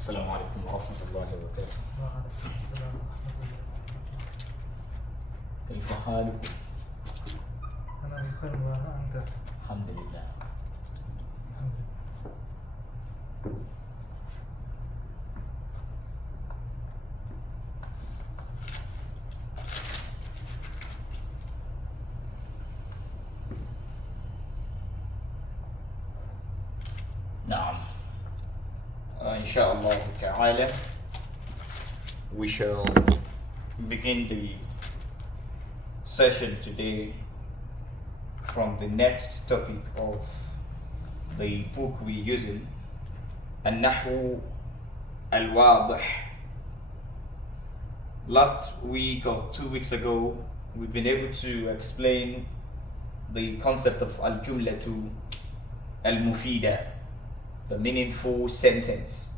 السلام عليكم ورحمة الله وبركاته. وعليكم السلام ورحمة الله وبركاته. كيف حالك؟ أنا بخير وأنت؟ الحمد لله. الحمد لله. نعم. إن شاء الله تعالى we shall begin the session today from the next topic of the book we're using, النحو الواضح. Last week or 2 weeks ago, we've been able to explain the concept of الجملة المفيدة, the meaningful sentence.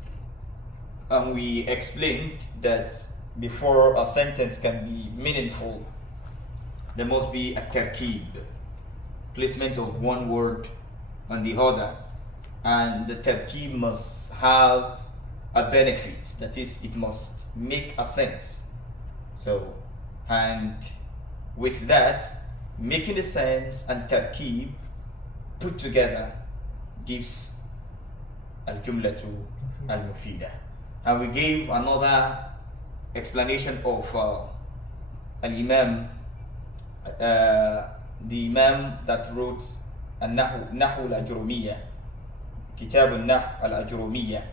And we explained that before a sentence can be meaningful, there must be a tarkib, placement of one word on the other, and the tarkib must have a benefit, that is, it must make a sense. So, and with that, making a sense and tarkib put together gives al-jumla al-mufida. And we gave another explanation of al-imam, the imam that wrote النحو الأجرومية, كتاب النحو الأجرومية.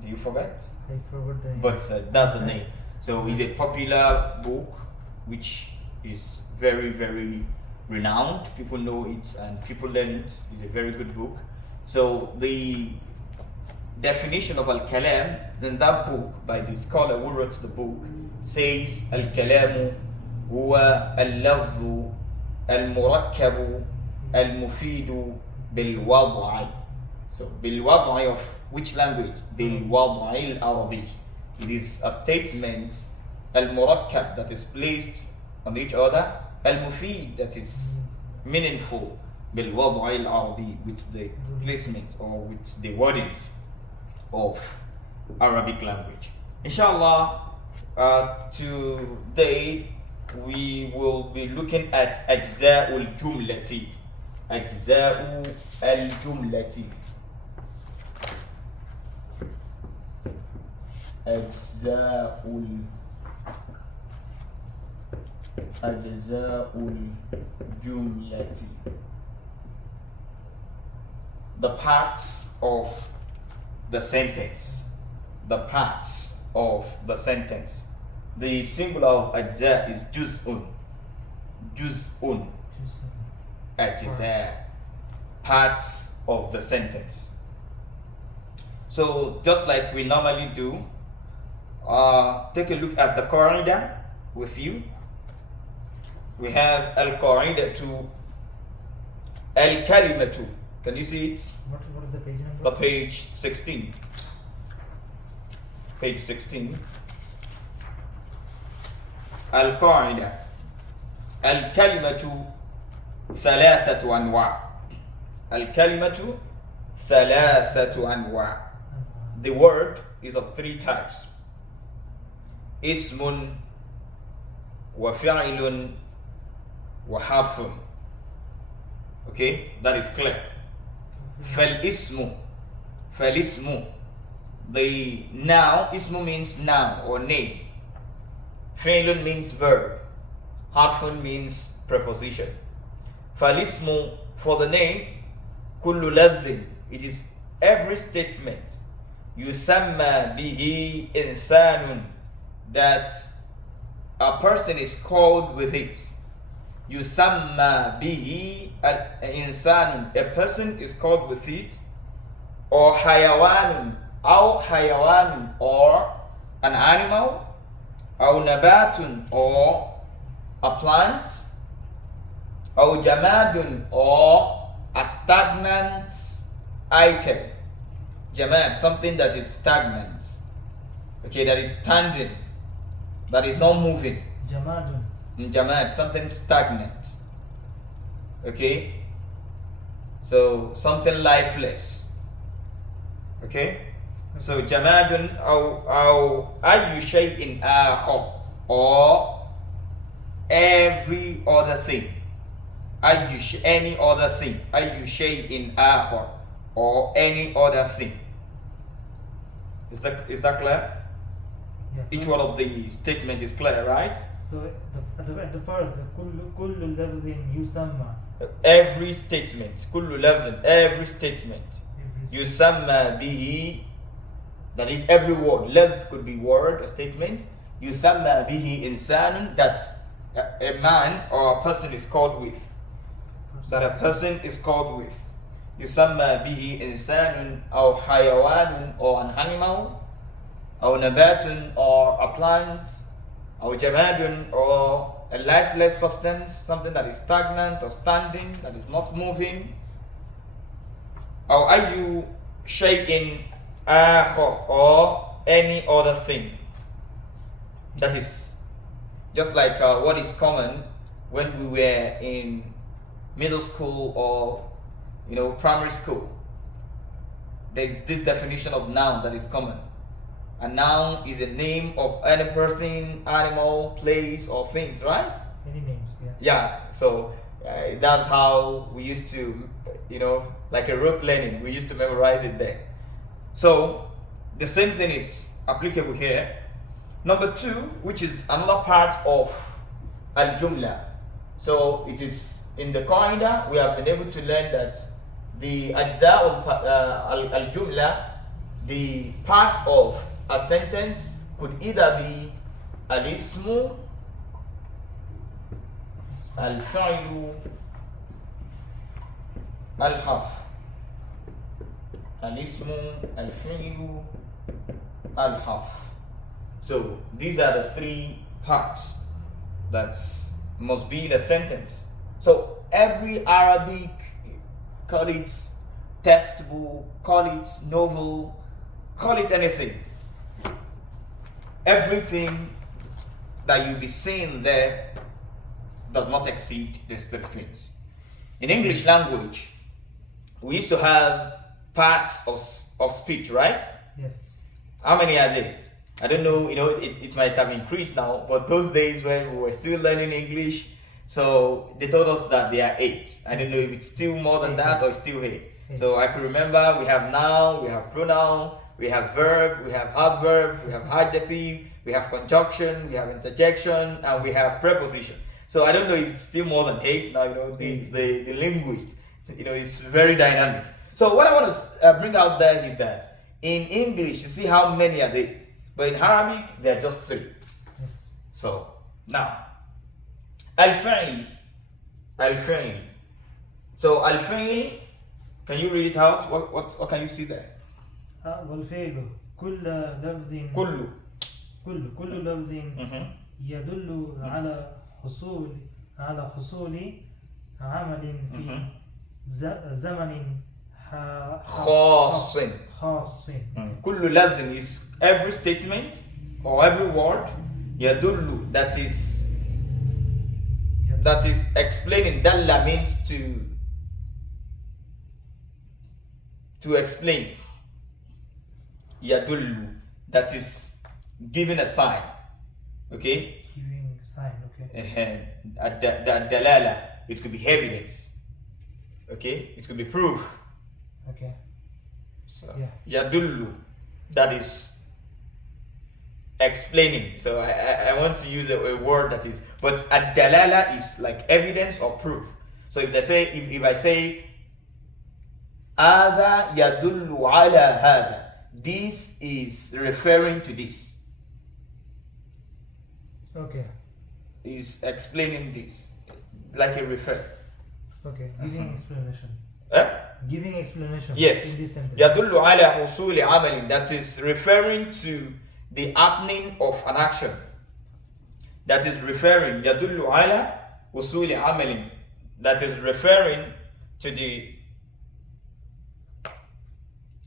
Do you forget? I forgot the name. But that's the name. So it's a popular book which is very, very renowned. People know it and people learn it. It's a very good book. So the definition of al-kalam in that book by the scholar who wrote the book says al-kalamu huwa al-lafzu al-murakkabu al-mufidu bil-wad'i. So bil-wad'i of which language? Bil-wad'i al-arabi. It is a statement al-murakkab that is placed on each other, al-mufid that is meaningful, bil-wad'i al-arabi with the placement or with the wordings of Arabic language. Inshallah, today we will be looking at أجزاء الجملة. أجزاء الجملة. أجزاء الجملة. The parts of the sentence. The parts of the sentence. The singular of أجزاء is جزء. جزء. أجزاء. Parts of the sentence. So just like we normally do, take a look at the qaida with you. We have al-qaidatu al-kalimatu. Can you see it? What is the page number? The page 16. Page 16. Al-qaida. Al-kalimatu thalathatu anwa'. Al-kalimatu thalathatu anwa'. The word is of 3 types. Ismun wa fi'lun wa harfun. Okay, that is clear. فالاسم. The noun, ismu means noun or name. فعل means verb. Harfun means preposition. فالاسم, for the name, كل لفظ, it is every statement. يسمى به إنسان, that a person is called with it. يسمى به إنسان, a person is called with it. Or حيوان, أو حيوان, or an animal. أو نبات, or a plant. أو جماد, or a stagnant item. Jamad, something that is stagnant. Okay, that is standing, that is not moving. Jamadun. Jamad, something stagnant. Okay, so something lifeless. Okay, So جماد أو أي شيء آخر, or every other thing. Any other thing. أي شيء آخر, or any other thing. Is that clear? Yeah. Each one of the statements is clear, right? So at the first, the كل لفظ يسمى. Every statement, كل لفظ, every statement, Every يسمى به, that is every word. Left could be word or statement. يسمى به إنسان, that a man or a person is called with. That a person is called with. يسمى به إنسان أو حيوان, or an animal, أو نبات, or a plant, أو جماد, or a lifeless substance, something that is stagnant or standing, that is not moving. أو أي شيء آخر, or any other thing. That is just like what is common when we were in middle school or primary school. There's this definition of noun that is common. A noun is a name of any person, animal, place, or things, right? Any names, yeah. Yeah, so that's how we used to, like a rote learning, we used to memorize it there. So the same thing is applicable here. Number 2, which is another part of al-jumla. So it is in the qaida, we have been able to learn that the أجزاء al-jumla, the part of a sentence, could either be al-ismu, al-fi'lu, al-harf. Al-ismu, al-fi'lu, al-harf. So these are the 3 parts that must be in a sentence. So every Arabic, call it textbook, call it novel, call it anything, everything that you'll be seeing there does not exceed these 3 things. In English language, we used to have parts of speech, right? Yes. How many are there? I don't know, it might have increased now, but those days when we were still learning English, so they told us that there are 8. I don't know if it's still more than that or it's still 8. So I could remember we have noun, we have pronoun, we have verb, we have adverb, we have adjective, we have conjunction, we have interjection, and we have preposition. So I don't know if it's still more than 8 now, the linguist, is very dynamic. So what I want to bring out there is that in English, you see how many are there? But in Arabic, there are just 3. Yes. So now, al-fi'l. So al-fi'l, can you read it out? What can you see there? والفعل كل لفظ كل لفظ يدل على حصول عمل في زمن خاص. كل لفظ is every statement or every word. يدل, that is explaining. Dalla means to explain. Yadullu, that is giving a sign. Okay? Giving sign, okay. The dalala, it could be evidence. Okay? It could be proof. Okay. So, yeah. Yadullu, that is explaining. So I want to use a word that is, but ad-dalala is like evidence or proof. So if I say هذا يدل على هذا, this is referring to this. Okay. Is explaining this, like a refer. Okay. Giving explanation. Giving explanation. Yes. In this sentence. يدل على حصول عمل, that is referring to the happening of an action. That is referring. يدل على حصول عمل, that is referring to the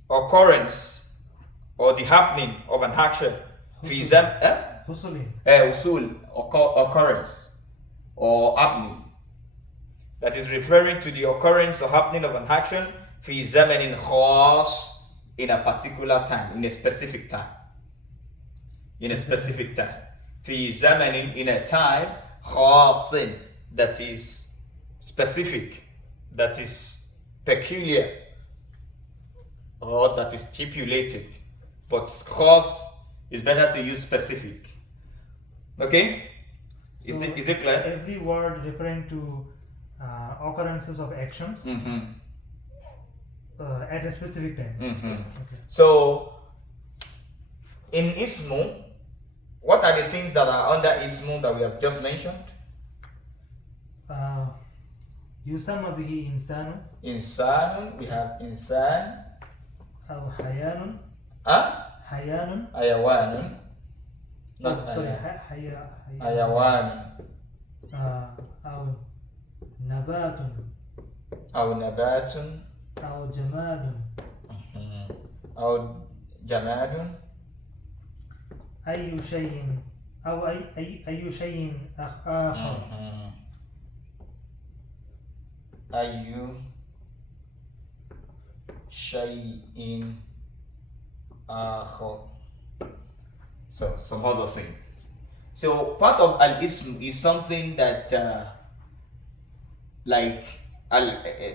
occurrence or the happening of an action. في حصول, occurrence or happening. That is referring to the occurrence or happening of an action في زمن خاص, in a particular time, in a specific time. In a specific time. في زمن, in a time, خاص, that is specific, that is peculiar, or that is stipulated. But خاص is better to use specific. Okay? So Is it clear? every word referring to occurrences of actions at a specific time. Okay. So, in ismu, what are the things that are under ismu that we have just mentioned? يسمى به إنسان Insan, we have insan. أو حيان حيان Ayawan. Not sorry ayawan. أو نبات أو نبات. أو جماد أو جماد. أي شيء أو أي شيء آخر. أي شيء آخر. So some other thing. So part of al-ism is something that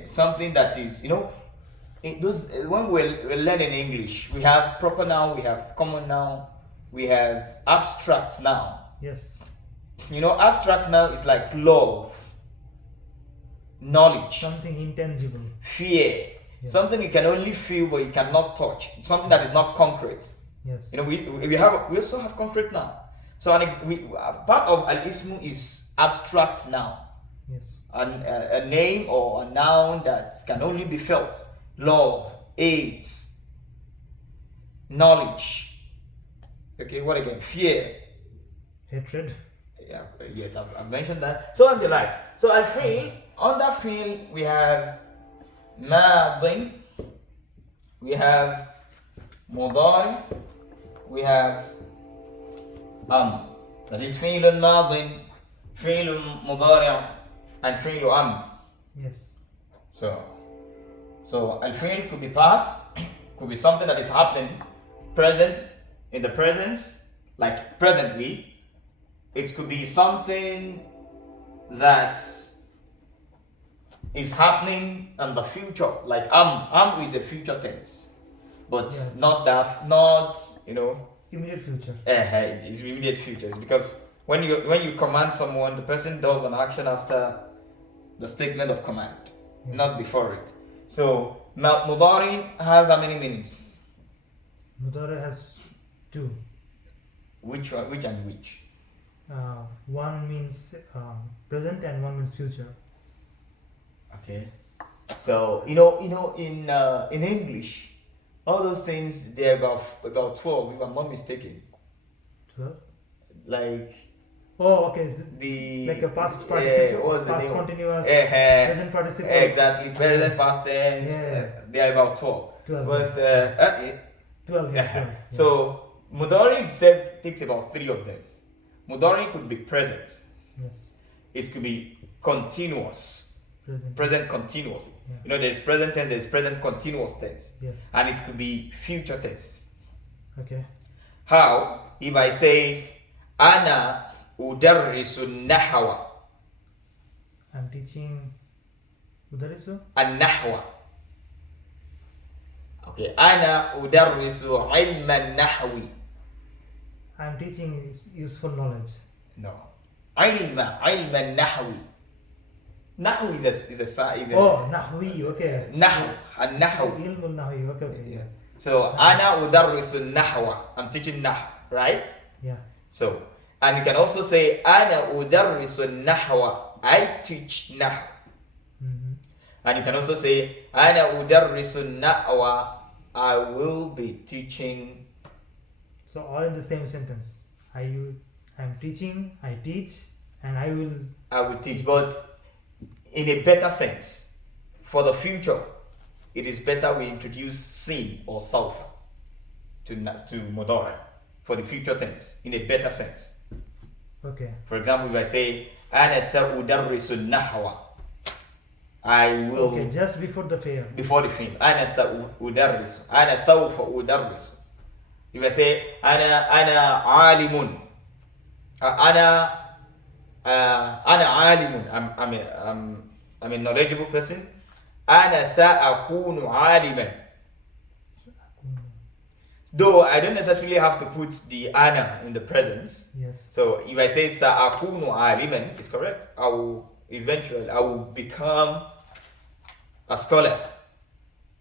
something that is, when we're learning English, we have proper noun, we have common noun, we have abstract noun. Yes. Abstract noun is like love, knowledge, something intangible, fear, yes. Something you can only feel but you cannot touch, something that is not concrete. Yes. We also have concrete noun. So part of al-ismu is abstract noun. Yes. A name or a noun that can only be felt. Love, AIDS, knowledge. Okay, what again? Fear. Hatred. Yeah, yes, I've mentioned that. So on the likes. So al-fi'l, under fi'l we have madin, we have mudari, we have that is fi'l madin, fi'l mudari, and fi'l Yes. So al-fi'l could be past, could be something that is happening present, in the presence, like presently. It could be something that is happening in the future, like is a future tense, but immediate future. It's immediate future. It's because when you command someone, the person does an action after the statement of command, yes. Not before it. So mudari has how many meanings? Mudari has two. Which and which? One means present and one means future. Okay. So in English, all those things, they're about 12, if I'm not mistaken. 12. Like. Oh, okay. Like a past participle, past continuous, present participle. Exactly, present, past tense. Yeah. They are about 12. 12. But 12. Yeah. 12. So mudari itself takes about 3 of them. Mudari could be present. Yes. It could be continuous. Present continuous. Yeah. There's present tense, there's present continuous tense. Yes. And it could be future tense. Okay. How? If I say, Ana udarrisu nahwa. I'm teaching udarisu? An-nahwa. Okay. Ana udarrisu ilma nahwi. I'm teaching useful knowledge. No. Ilma nahwi. Nahu is a oh, nahwi, okay. Nahu, an-nahu. Ilmul nahwi, okay. Yeah. So ana udarrisu nahwa. I'm teaching nahu, right? Yeah. So, and you can also say ana udarrisu nahwa. I teach nahu. Mm-hmm. And you can also say ana udarrisu nahwa. I will be teaching. So all in the same sentence. I'm teaching, I teach, and I will teach, but in a better sense. For the future, it is better we introduce sin or sulfur to mudari for the future tense in a better sense. Okay. For example, if I say ana sa'udarrisu nahwa, I will. Okay, just before the fail. Before the film. أنا سأدرس. أنا سوف أدرس. If I say أنا عالم. أنا عالم. I'm a knowledgeable person. أنا سأكون عالما. Though I don't necessarily have to put the ana in the presence. Yes. So if I say سأكون عالما, it's correct. I will become a scholar.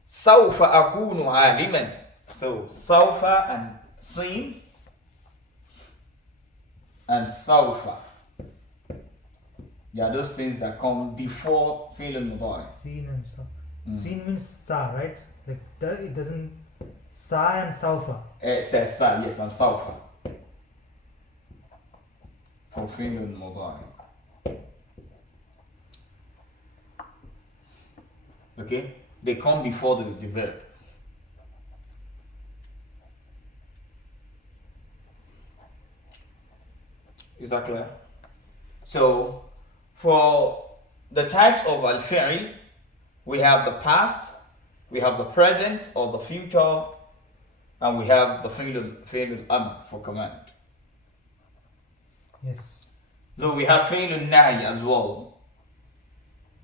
سوف أكون عالما. So سوف and sin and سوف. Yeah, those things that come before fi'l al-mudari. Seen and sa. Seen means sa, right? Like it doesn't sa and saufa. It says sa, yes, and سوف. For fi'l al-mudari. Okay? They come before the verb. Is that clear? So, for the types of al-fi'l, we have the past, we have the present or the future, and we have the fi'l al-amr for command. Yes. Though we have fi'l al-nahy as well,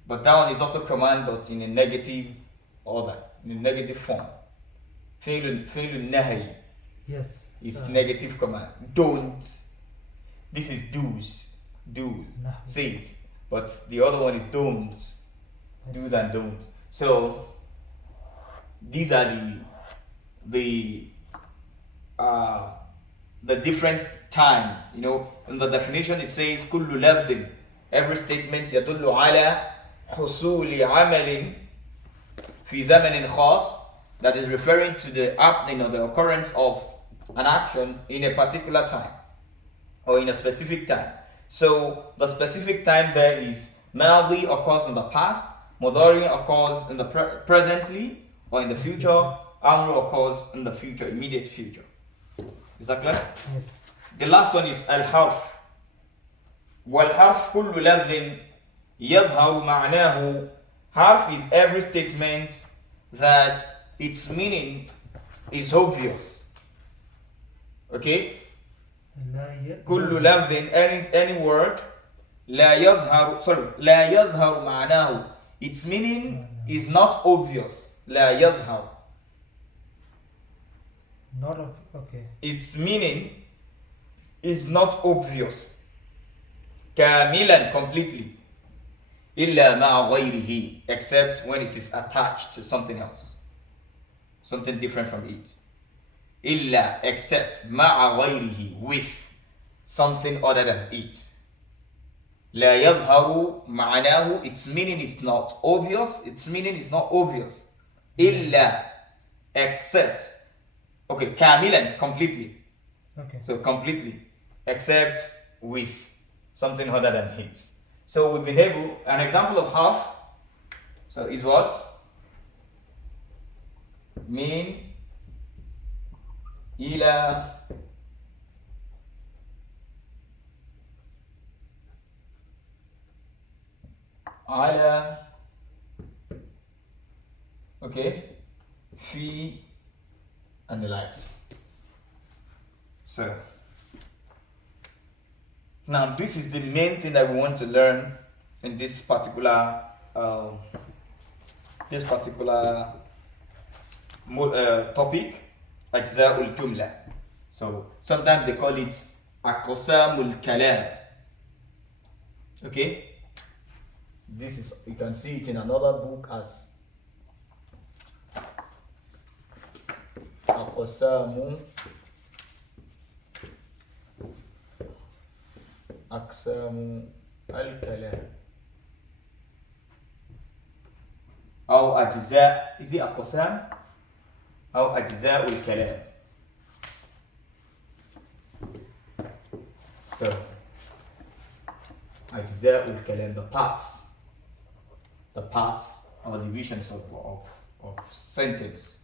but that one is also command, but in a negative order, in a negative form. Fi'l al-nahy is negative command. Don't. This is do's. Say it. But the other one is don'ts. Do's and don'ts. So these are the different time. You know, in the definition it says كل لفظ, every statement يدل على حصول عمل في زمن خاص, that is referring to the happening or the occurrence of an action in a particular time or in a specific time. So the specific time there is Madi occurs in the past, Mudari occurs in the presently or in the future, Amru occurs in the future, immediate future. Is that clear? Yes. The last one is al-harf. Wal-harf kullu ladhin yadharu ma'nahu. Harf is every statement that its meaning is obvious. Okay? كل لفظ, any word, لا يظهر معناه, its meaning is not obvious. لا يظهر, okay. Its meaning is not obvious. كاملا, completely. إلا مع غيره, except when it is attached to something else, something different from it. إلا, except, مع غيره, with something other than it. لا يظهر معناه, its meaning is not obvious. Its meaning is not obvious. إلا, except. Okay, كاملا, completely. Okay. So completely, except with something other than it. So we've been able, an example of half, so is what? Min, ila, ala, okay, fi, and the likes. So now this is the main thing that we want to learn in this particular topic, أجزاء الجملة. So sometimes they call it أقسام الكلام. Okay, this is, you can see it in another book as أقسام الكلام أو أجزاء. Is it أقسام أو أجزاء الكلام? So أجزاء الكلام, the parts or divisions of sentence.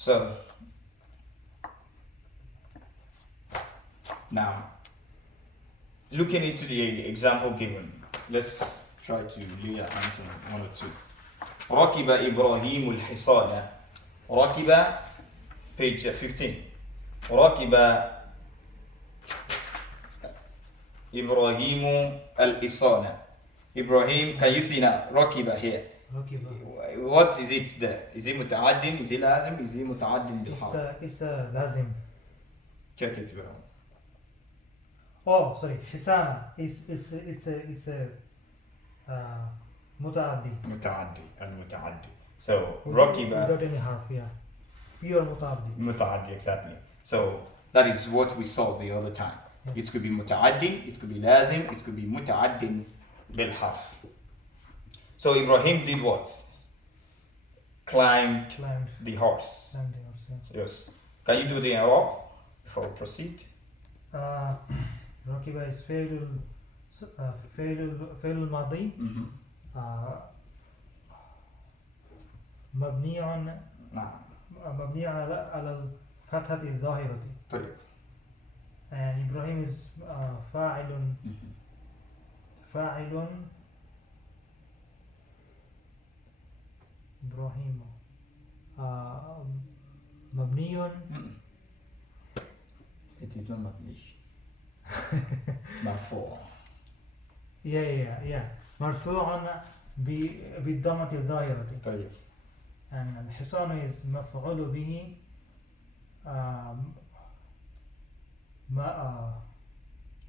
So now, looking into the example given, let's try to lay our hands on one or two. ركب إبراهيم الحصان. ركب, page 15. ركب إبراهيم الحصان. Ibrahim, can you see now? ركب here. What is it there? Is it متعد? Is it لازم? Is it متعد بالحرف? It's a لازم. Check it well. Oh, sorry. حصان. It's a متعدي. متعدي. المتعدي. So ركب. Without any harf, yeah. Pure متعدي. متعدي, exactly. So that is what we saw the other time. Yes. It could be متعدي, it could be لازم, it could be متعد بالحرف. So Ibrahim did what? Climbed the horse. Yes. Can you do the Arab before we proceed? ركب is فعل الماضي مبني على الفتحة الظاهرة. طيب. And Ibrahim is فاعل إبراهيم مبني. It is not مبني. مرفوع. Yeah. مرفوع بالضمة الظاهرة. طيب. And الحصان is مفعول به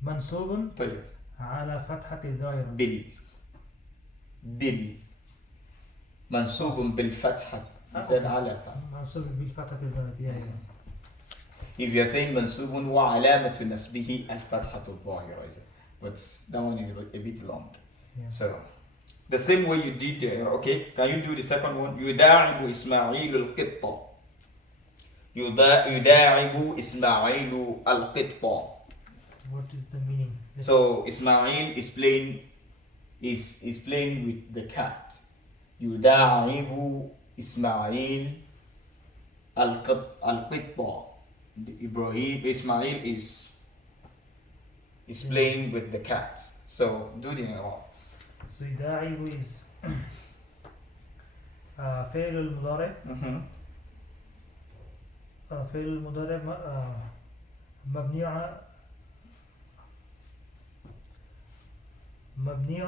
منصوب. طيب. على فتحة الظاهرة. منصوب بالفتحة. يصير على. منصوب بالفتحة الظاهرة. Yeah. If you are saying منصوب وعلامة نصبه الفتحة الظاهرة, but that one is a bit long. Yeah. So the same way you did there. Okay, can you do the second one? يداعب إسماعيل القطة. يداعب إسماعيل القطة. What is the meaning? So Ismail is playing with the cat. يداعب إسماعيل القطة. Ismail is playing with the cat. So do the Arab. So يداعب is فعل المضارع. فعل المضارع مبني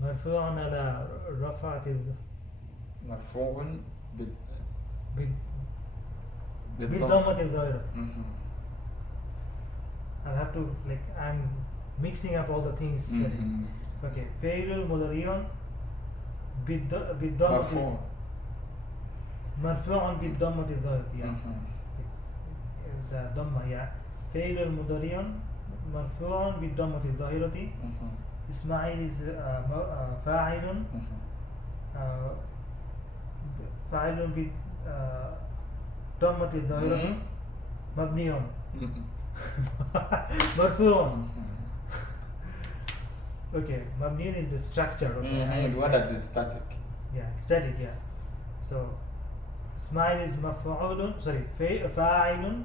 مرفوع على رفعة مرفوع بالضمة الظاهرة. I'll have to I'm mixing up all the things. Okay, فعل المضارع بالضمة مرفوع بالضمة الظاهرة. The ضمة فعل المضارع مرفوع بالضمة الظاهرة. إسماعيل is فاعل بالضمة الظاهرة مبني مرفوع. Okay, مبني is the structure. Okay, the one that is static. Yeah, static. Yeah. So إسماعيل is فاعل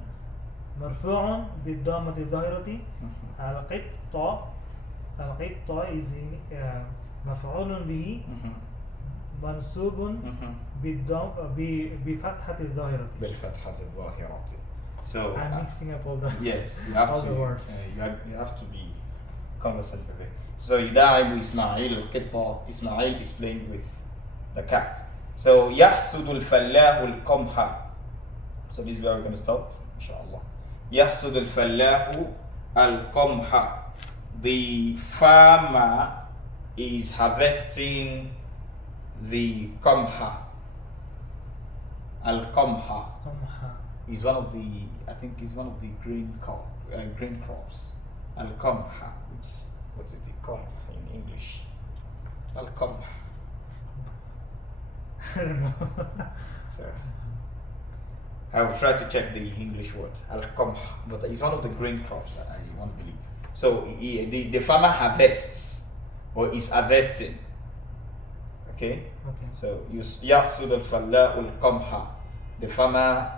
مرفوع بالضمة الظاهرة. القطة is مفعول به منصوب بفتحة الظاهرة. بالفتحة الظاهرة. So I'm mixing up all the yes, you have all to the words. You have to be conversant with it. So يداعب إسماعيل القطة. Ismail is playing with the cat. So يحصد الفلاح القمح. So this is where we're going to stop, inshallah. يحصد الفلاح القمح. The farmer is harvesting the qamha. Al-qamha is one of the, I think is one of the green crops. Al-qamha, what's it called in English? Al-qamha. I don't know. So I will try to check the English word. Al-qamha, but it's one of the green crops, I won't believe. So the farmer harvests or is harvesting Okay. Okay. So يحصد الفلاح القمح. The farmer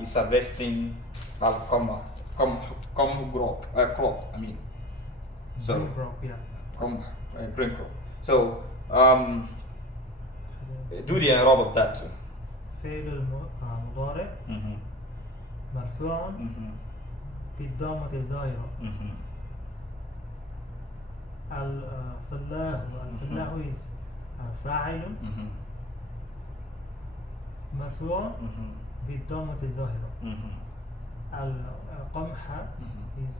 is harvesting القمح. Crop. I mean. So Green crop, yeah. green crop. So do the Arab of that too. فعل المضارع Mm-hmm. مرفوع Mm-hmm. بالضمة الظاهرة. Mm-hmm. الفلاح is فاعل Mm-hmm. مرفوع Mm-hmm. بالضمة الظاهرة. Mm-hmm. القمح Mm-hmm. is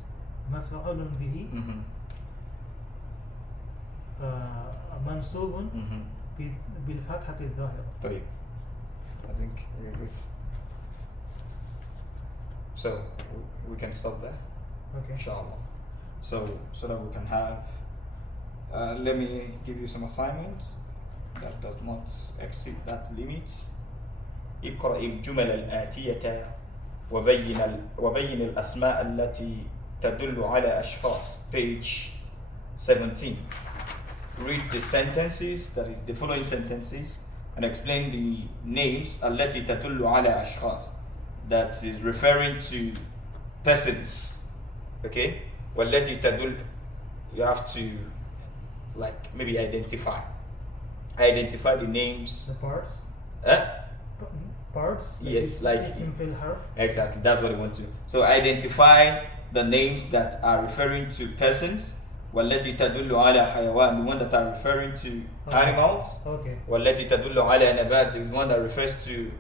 مفعول به Mm-hmm. منصوب Mm-hmm. بالفتحة الظاهرة. طيب. I think we're good. So we can stop there. Okay. Inshallah. So that we can have. Let me give you some assignments that does not exceed that limit. اقرأ الجمل الآتية وبين الأسماء التي تدل على أشخاص. Page 17. Read the sentences, that is the following sentences, and explain the names التي تدل على أشخاص, that is referring to persons. Okay? والتي تدل, you have to like maybe identify the names. The parts. Parts. Yes, like اسم في الحرف. exactly, that's what I want to. So identify the names that are referring to persons. والتي تدل على حيوان, the one that are referring to animals. Okay. والتي تدل على نبات, the one that refers to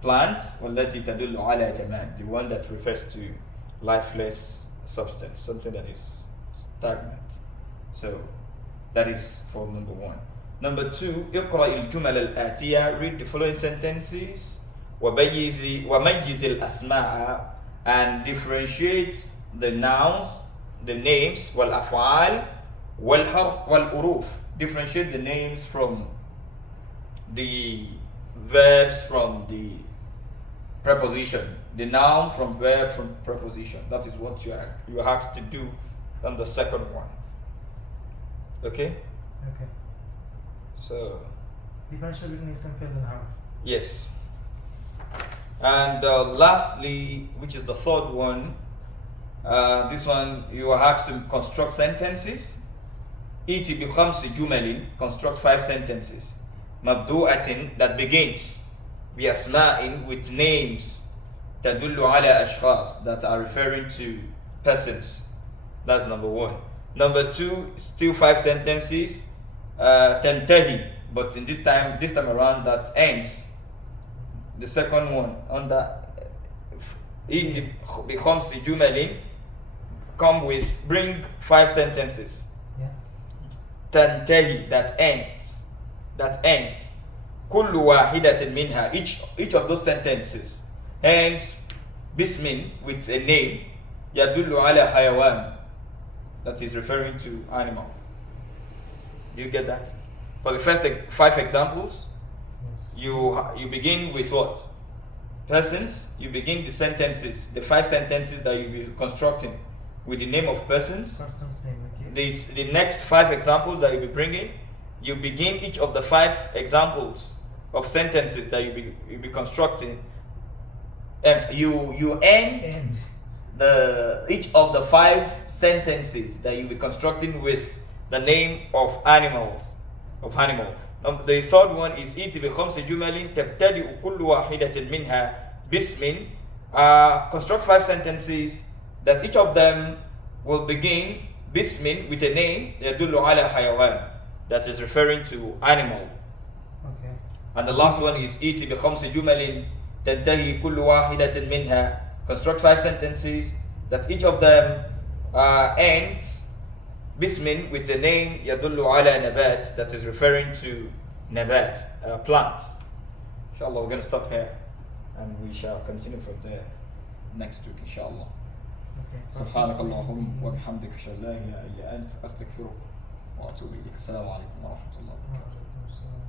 plants. والتي تدل على جماد, the one that refers to lifeless substance, something that is stagnant. So that is for number one. Number two, اقرأ الجمل الآتية, read the following sentences, وميز الأسماء, and differentiate the nouns, the names, والأفعال, والحرف, والحروف, differentiate the names from the verbs, from the preposition, the noun from verb, from preposition. That is what you are asked to do on the second one. Okay? Okay. So differential between اسم فعل الحرف. yes. And lastly, which is the third one, this one you are asked to construct sentences. ائت بخمس جمل, construct 5 sentences. مبدوءة, that begins بأسماء, with names, تدل على أشخاص, that are referring to persons. That's number one. Number two, still 5 sentences. تنتهي, but in this time around, that ends. The second one, under ائت بخمس جمل, bring 5 sentences. Yeah. تنتهي, that ends, that end. كل واحدة منها, each of those sentences ends باسم, with a name, يدل على حيوان, that is referring to animal. Do you get that? For the first 5 examples, Yes. you begin with what? Persons. You begin the sentences, the 5 sentences that you'll be constructing, with the name of persons. Person's name. Okay. The next 5 examples that you'll be bringing, you begin each of the 5 examples of sentences that you'll be constructing, and you end each of the 5 sentences that you'll be constructing with the name of animal. The third one is ائت بخمس جمل تبتدئ كل واحدة منها باسم. Construct 5 sentences that each of them will begin باسم, with a name, يدل على حيوان, that is referring to animal. Okay. And the last one is ائت بخمس جمل تنتهي كل واحدة منها. Construct 5 sentences that each of them ends باسم, with a name, يدل على نبات, that is referring to nabat, plant. Inshallah, we're going to stop here and we shall continue from there next week, inshallah. Okay. سبحانك اللهم وبحمدك أشهد أن لا إله إلا أنت أستغفرك وأتوب إليك. السلام عليكم ورحمة الله وبركاته. وعليكم السلام.